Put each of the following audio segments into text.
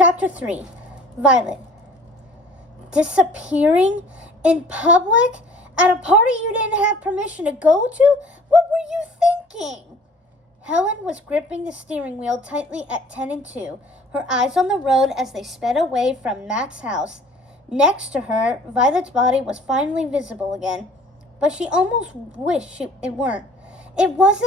Chapter 3. Violet. Disappearing in public at a party you didn't have permission to go to? What were you thinking? Helen was gripping the steering wheel tightly at 10 and 2, her eyes on the road as they sped away from Mac's house. Next to her, Violet's body was finally visible again, but she almost wished it weren't. It was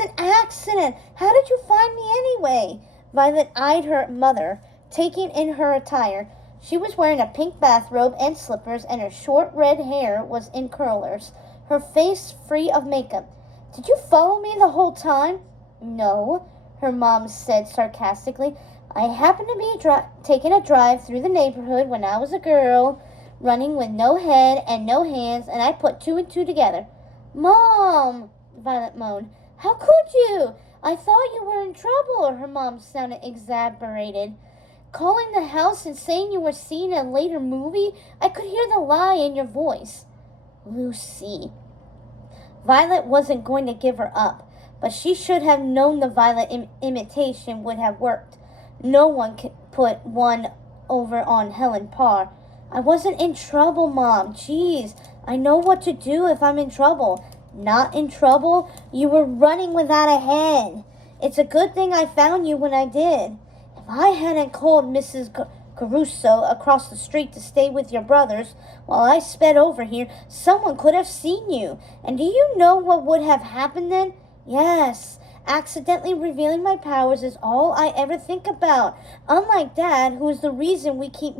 an accident. How did you find me anyway? Violet eyed her mother, taking in her attire. She was wearing a pink bathrobe and slippers, and her short red hair was in curlers, her face free of makeup. Did you follow me the whole time? No, her mom said sarcastically. I happened to be taking a drive through the neighborhood when I was a girl, running with no head and no hands, and I put 2 and 2 together. Mom, Violet moaned. How could you? I thought you were in trouble. Her mom sounded exasperated. Calling the house and saying you were seen in a later movie? I could hear the lie in your voice. Lucy. Violet wasn't going to give her up, but she should have known the Violet imitation would have worked. No one could put one over on Helen Parr. I wasn't in trouble, Mom. Jeez, I know what to do if I'm in trouble. Not in trouble? You were running without a head. It's a good thing I found you when I did. If I hadn't called Mrs. Caruso across the street to stay with your brothers while I sped over here, someone could have seen you. And do you know what would have happened then? Yes, accidentally revealing my powers is all I ever think about. Unlike Dad, who is the reason we keep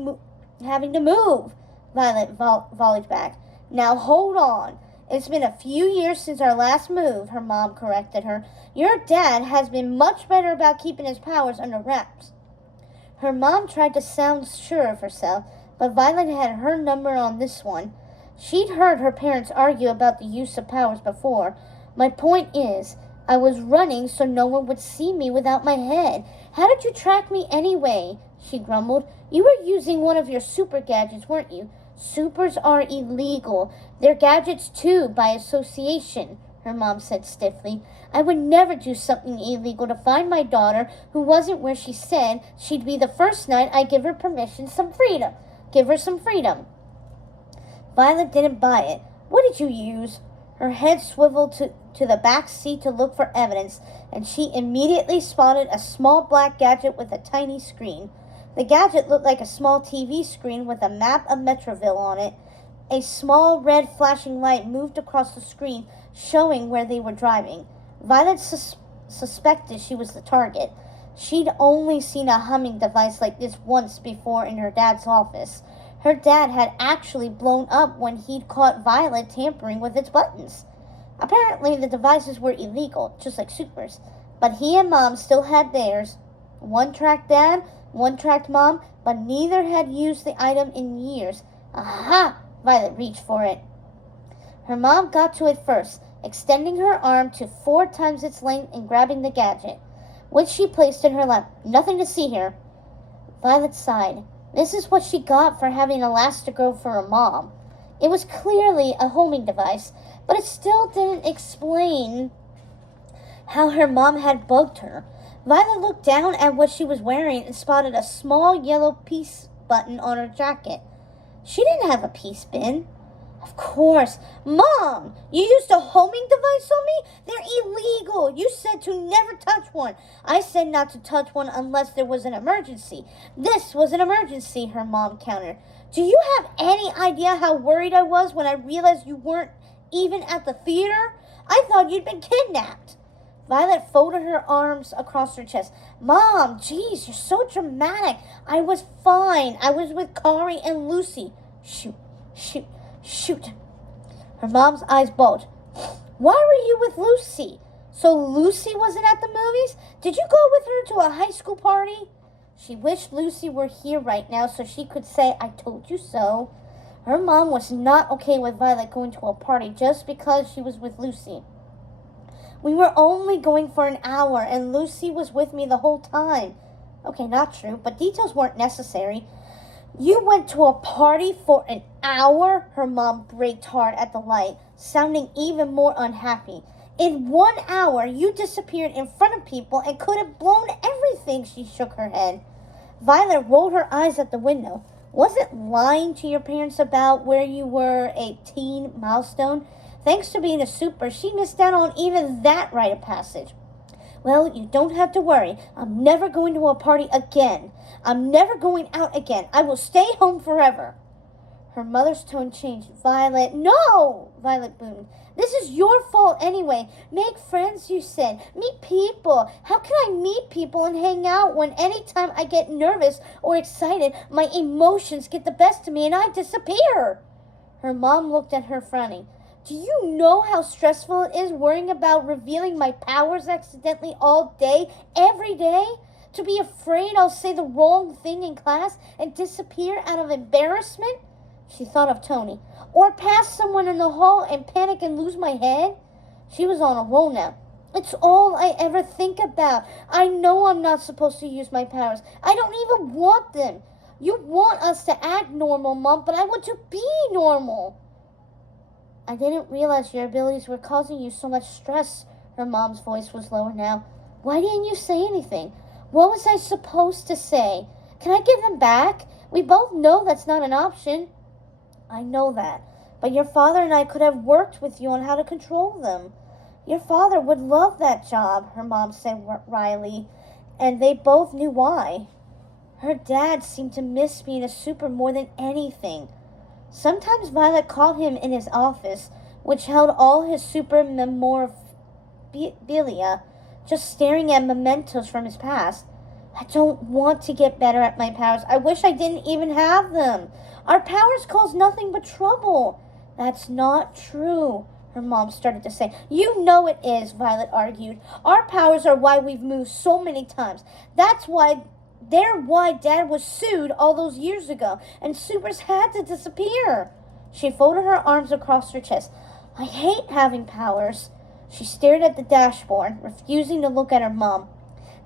having to move. Violet volleyed back. Now hold on. It's been a few years since our last move, her mom corrected her. Your dad has been much better about keeping his powers under wraps. Her mom tried to sound sure of herself, but Violet had her number on this one. She'd heard her parents argue about the use of powers before. My point is, I was running so no one would see me without my head. How did you track me anyway? She grumbled. You were using one of your super gadgets, weren't you? Supers are illegal. They're gadgets too, by association, her mom said stiffly. I would never do something illegal to find my daughter who wasn't where she said she'd be the first night I give her Give her some freedom. Violet didn't buy it. What did you use? Her head swiveled to the back seat to look for evidence, and she immediately spotted a small black gadget with a tiny screen. The gadget looked like a small TV screen with a map of Metroville on it. A small red flashing light moved across the screen, showing where they were driving. Violet suspected she was the target. She'd only seen a humming device like this once before in her dad's office. Her dad had actually blown up when he'd caught Violet tampering with its buttons. Apparently the devices were illegal, just like supers, but he and Mom still had theirs. One tracked Dad, one tracked Mom, but neither had used the item in years. Aha! Violet reached for it. Her mom got to it first, extending her arm to 4 times its length and grabbing the gadget, which she placed in her lap. Nothing to see here. Violet sighed. This is what she got for having Elastigirl for a mom. It was clearly a homing device, but it still didn't explain how her mom had bugged her. Violet looked down at what she was wearing and spotted a small yellow peace button on her jacket. She didn't have a peace bin. Of course. Mom, you used a homing device on me? They're illegal. You said to never touch one. I said not to touch one unless there was an emergency. This was an emergency, her mom countered. Do you have any idea how worried I was when I realized you weren't even at the theater? I thought you'd been kidnapped. Violet folded her arms across her chest. Mom, geez, you're so dramatic. I was fine. I was with Kari and Lucy. Shoot. Her mom's eyes bulged. Why were you with Lucy? So Lucy wasn't at the movies? Did you go with her to a high school party? She wished Lucy were here right now so she could say, I told you so. Her mom was not okay with Violet going to a party just because she was with Lucy. We were only going for an hour, and Lucy was with me the whole time. Okay, not true, but details weren't necessary. You went to a party for an hour? Her mom braked hard at the light, sounding even more unhappy. In 1 hour, you disappeared in front of people and could have blown everything. She shook her head. Violet rolled her eyes at the window. Wasn't lying to your parents about where you were a teen milestone? Thanks to being a super, she missed out on even that rite of passage. Well, you don't have to worry. I'm never going to a party again. I'm never going out again. I will stay home forever. Her mother's tone changed. Violet, no! Violet boomed. This is your fault anyway. Make friends, you said. Meet people. How can I meet people and hang out when anytime I get nervous or excited, my emotions get the best of me and I disappear? Her mom looked at her frowning. Do you know how stressful it is worrying about revealing my powers accidentally all day, every day? To be afraid I'll say the wrong thing in class and disappear out of embarrassment? She thought of Tony. Or pass someone in the hall and panic and lose my head? She was on a roll now. It's all I ever think about. I know I'm not supposed to use my powers. I don't even want them. You want us to act normal, Mom, but I want to be normal. I didn't realize your abilities were causing you so much stress. Her mom's voice was lower now. Why didn't you say anything? What was I supposed to say? Can I give them back? We both know that's not an option. I know that, but your father and I could have worked with you on how to control them. Your father would love that job, her mom said wryly, and they both knew why. Her dad seemed to miss being a super more than anything. Sometimes Violet caught him in his office, which held all his super memorabilia, just staring at mementos from his past. I don't want to get better at my powers. I wish I didn't even have them. Our powers cause nothing but trouble. That's not true, her mom started to say. You know it is, Violet argued. Our powers are why we've moved so many times. They're why Dad was sued all those years ago, and supers had to disappear. She folded her arms across her chest. I hate having powers. She stared at the dashboard, refusing to look at her mom.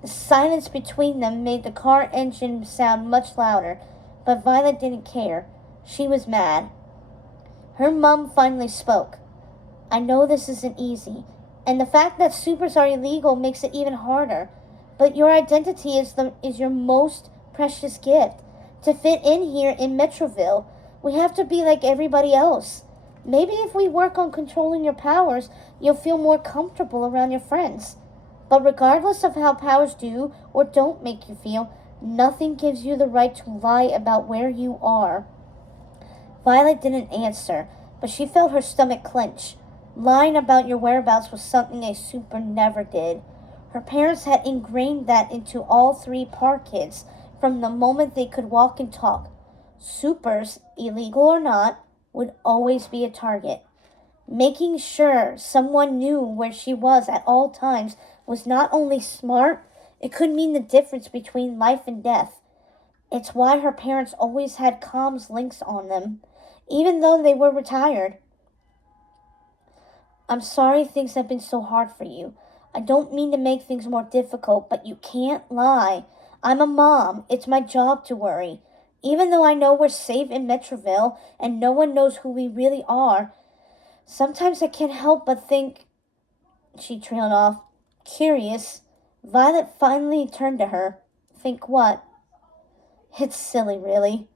The silence between them made the car engine sound much louder, but Violet didn't care. She was mad. Her mom finally spoke. I know this isn't easy, and the fact that supers are illegal makes it even harder. But your identity is your most precious gift. To fit in here in Metroville, we have to be like everybody else. Maybe if we work on controlling your powers, you'll feel more comfortable around your friends. But regardless of how powers do or don't make you feel, nothing gives you the right to lie about where you are. Violet didn't answer, but she felt her stomach clench. Lying about your whereabouts was something a super never did. Her parents had ingrained that into all three Park kids from the moment they could walk and talk. Supers, illegal or not, would always be a target. Making sure someone knew where she was at all times was not only smart, it could mean the difference between life and death. It's why her parents always had comms links on them, even though they were retired. I'm sorry things have been so hard for you. I don't mean to make things more difficult, but you can't lie. I'm a mom. It's my job to worry. Even though I know we're safe in Metroville and no one knows who we really are, sometimes I can't help but think... She trailed off. Curious, Violet finally turned to her. Think what? It's silly, really.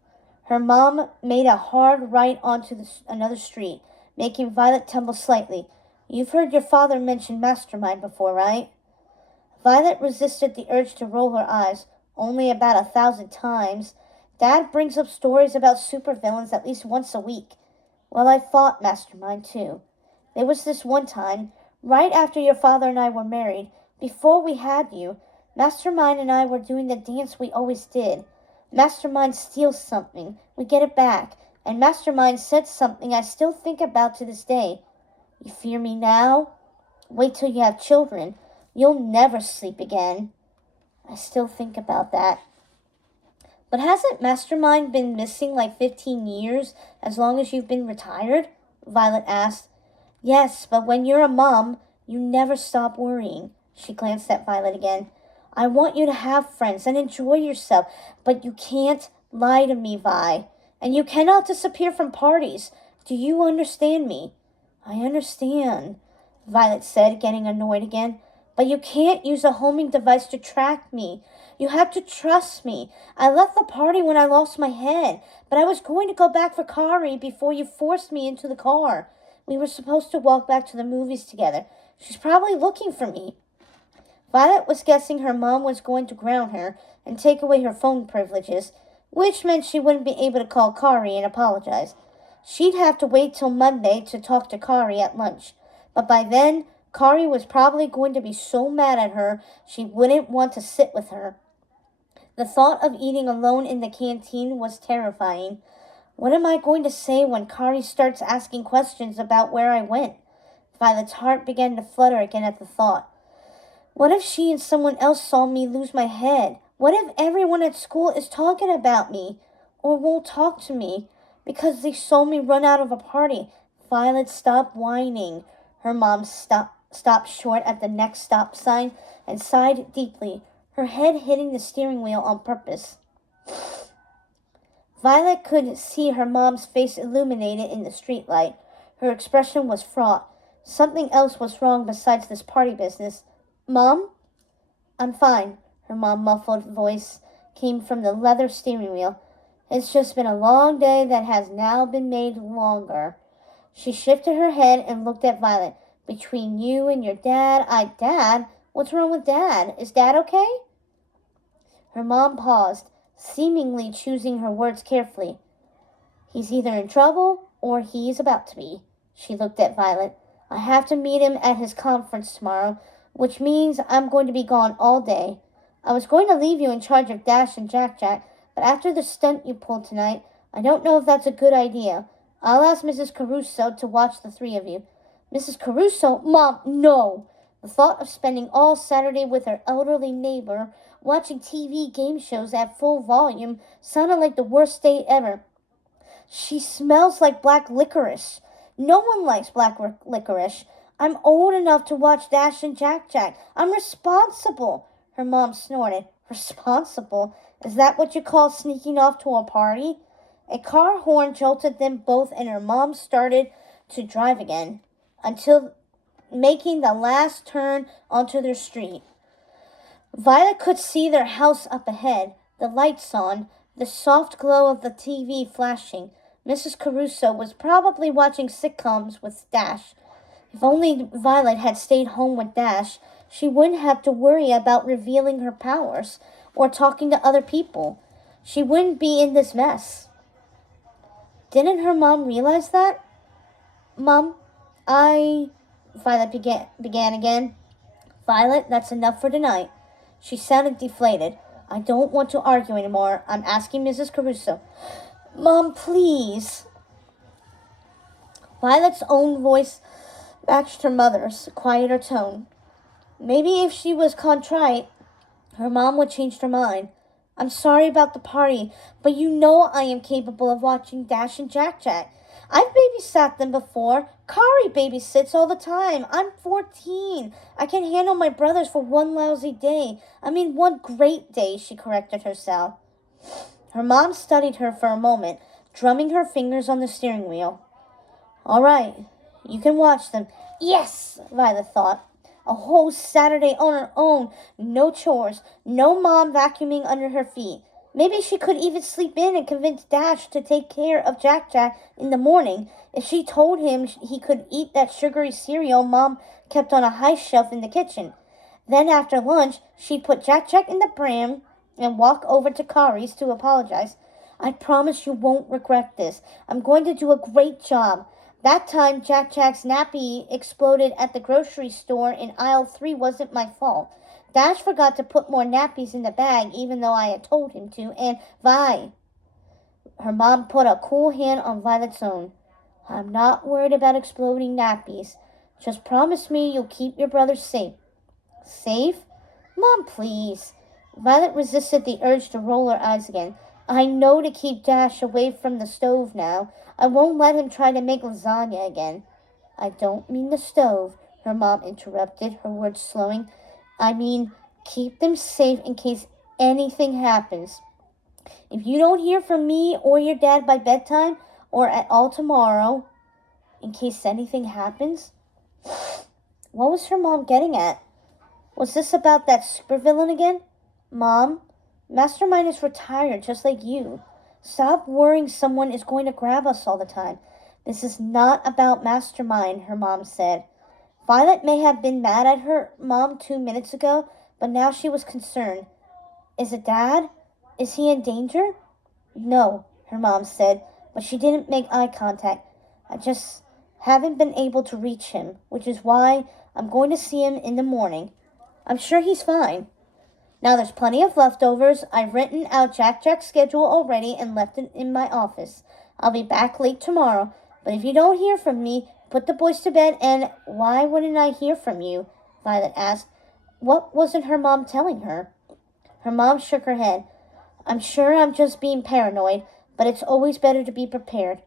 Her mom made a hard right onto another street, making Violet tumble slightly. You've heard your father mention Mastermind before, right? Violet resisted the urge to roll her eyes. Only about 1,000 times. Dad brings up stories about supervillains at least once a week. Well, I fought Mastermind, too. There was this one time, right after your father and I were married, before we had you, Mastermind and I were doing the dance we always did. Mastermind steals something. We get it back. And Mastermind said something I still think about to this day. You fear me now? Wait till you have children. You'll never sleep again. I still think about that. But hasn't Mastermind been missing like 15 years as long as you've been retired? Violet asked. Yes, but when you're a mom, you never stop worrying. She glanced at Violet again. I want you to have friends and enjoy yourself, but you can't lie to me, Vi. And you cannot disappear from parties. Do you understand me? I understand, Violet said, getting annoyed again. But you can't use a homing device to track me. You have to trust me. I left the party when I lost my head, but I was going to go back for Kari before you forced me into the car. We were supposed to walk back to the movies together. She's probably looking for me." Violet was guessing her mom was going to ground her and take away her phone privileges, which meant she wouldn't be able to call Kari and apologize. She'd have to wait till Monday to talk to Kari at lunch. But by then, Kari was probably going to be so mad at her she wouldn't want to sit with her. The thought of eating alone in the canteen was terrifying. What am I going to say when Kari starts asking questions about where I went? Violet's heart began to flutter again at the thought. What if she and someone else saw me lose my head? What if everyone at school is talking about me or won't talk to me because they saw me run out of a party? Violet stopped whining. Her mom stopped short at the next stop sign and sighed deeply, her head hitting the steering wheel on purpose. Violet could see her mom's face illuminated in the streetlight. Her expression was fraught. Something else was wrong besides this party business. "Mom?" "I'm fine." Her mom's muffled voice came from the leather steering wheel. "It's just been a long day that has now been made longer." She shifted her head and looked at Violet. "Between you and your dad, Dad? What's wrong with Dad? Is Dad okay?" Her mom paused, seemingly choosing her words carefully. "He's either in trouble or he's about to be." She looked at Violet. "I have to meet him at his conference tomorrow, which means I'm going to be gone all day. I was going to leave you in charge of Dash and Jack Jack, but after the stunt you pulled tonight, I don't know if that's a good idea. I'll ask Mrs. Caruso to watch the three of you." "Mrs. Caruso? Mom, no!" The thought of spending all Saturday with her elderly neighbor, watching TV game shows at full volume, sounded like the worst day ever. "She smells like black licorice. No one likes black licorice. I'm old enough to watch Dash and Jack Jack. I'm responsible." Her mom snorted. "Responsible? Is that what you call sneaking off to a party?" A car horn jolted them both, and her mom started to drive again, until making the last turn onto their street. Violet could see their house up ahead, the lights on, the soft glow of the TV flashing. Mrs. Caruso was probably watching sitcoms with Dash. If only Violet had stayed home with Dash, she wouldn't have to worry about revealing her powers or talking to other people. She wouldn't be in this mess. Didn't her mom realize that? "Mom, Violet began again. "Violet, that's enough for tonight." She sounded deflated. "I don't want to argue anymore. I'm asking Mrs. Caruso." "Mom, please." Violet's own voice matched her mother's, quieter tone. Maybe if she was contrite, her mom would change her mind. "I'm sorry about the party, but you know I am capable of watching Dash and Jack Jack. I've babysat them before. Kari babysits all the time. I'm 14. I can handle my brothers for one lousy day. I mean, one great day," she corrected herself. Her mom studied her for a moment, drumming her fingers on the steering wheel. "All right, you can watch them." Yes, Violet thought. A whole Saturday on her own. No chores. No mom vacuuming under her feet. Maybe she could even sleep in and convince Dash to take care of Jack Jack in the morning. If she told him he could eat that sugary cereal Mom kept on a high shelf in the kitchen. Then after lunch, she'd put Jack Jack in the pram and walk over to Kari's to apologize. "I promise you won't regret this. I'm going to do a great job. That time Jack Jack's nappy exploded at the grocery store in aisle 3 wasn't my fault. Dash forgot to put more nappies in the bag even though I had told him to, and Vi." Her mom put a cool hand on Violet's own. "I'm not worried about exploding nappies. Just promise me you'll keep your brothers safe." "Safe? Mom, please." Violet resisted the urge to roll her eyes again. "I know to keep Dash away from the stove now. I won't let him try to make lasagna again." "I don't mean the stove," her mom interrupted, her words slowing. "I mean, keep them safe in case anything happens. If you don't hear from me or your dad by bedtime or at all tomorrow, in case anything happens." What was her mom getting at? Was this about that supervillain again? "Mom, Mastermind is retired, just like you. Stop worrying someone is going to grab us all the time. This is not about Mastermind, her mom said. Violet may have been mad at her mom 2 minutes ago, but now she was concerned. Is it Dad? Is he in danger? No, her mom said, but she didn't make eye contact. I just haven't been able to reach him, which is why I'm going to see him in the morning. I'm sure he's fine. Now there's plenty of leftovers. I've written out Jack's schedule already and left it in my office. I'll be back late tomorrow, but if you don't hear from me, put the boys to bed. And why wouldn't I hear from you? Violet asked. What wasn't her mom telling her? Her mom shook her head. I'm sure I'm just being paranoid, but it's always better to be prepared.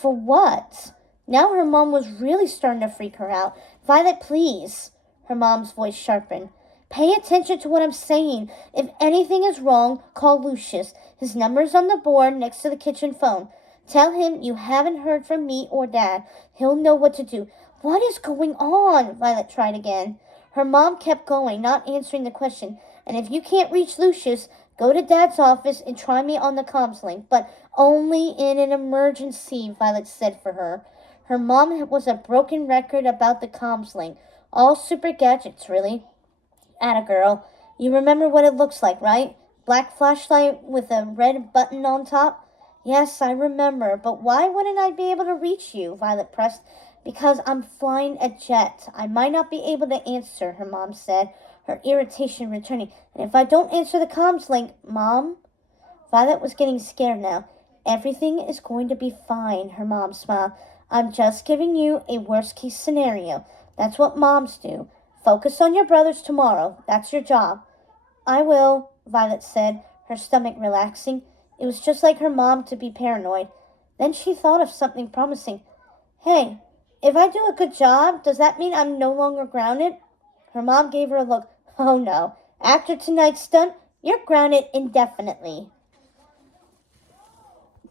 For what? Now her mom was really starting to freak her out. Violet, please. Her mom's voice sharpened. Pay attention to what I'm saying. If anything is wrong, call Lucius. His number's on the board next to the kitchen phone. Tell him you haven't heard from me or Dad. He'll know what to do. What is going on? Violet tried again. Her mom kept going, not answering the question. And if you can't reach Lucius, go to Dad's office and try me on the comms link, but only in an emergency, Violet said for her. Her mom was a broken record about the comms link. All super gadgets, really. Atta girl. You remember what it looks like, right? Black flashlight with a red button on top? Yes, I remember, but why wouldn't I be able to reach you? Violet pressed. Because I'm flying a jet. I might not be able to answer, her mom said, her irritation returning. And if I don't answer the comms link, Mom? Violet was getting scared now. Everything is going to be fine, her mom smiled. I'm just giving you a worst-case scenario. That's what moms do. Focus on your brothers tomorrow. That's your job. I will, Violet said, her stomach relaxing. It was just like her mom to be paranoid. Then she thought of something promising. Hey, if I do a good job, does that mean I'm no longer grounded? Her mom gave her a look. Oh, no. After tonight's stunt, you're grounded indefinitely.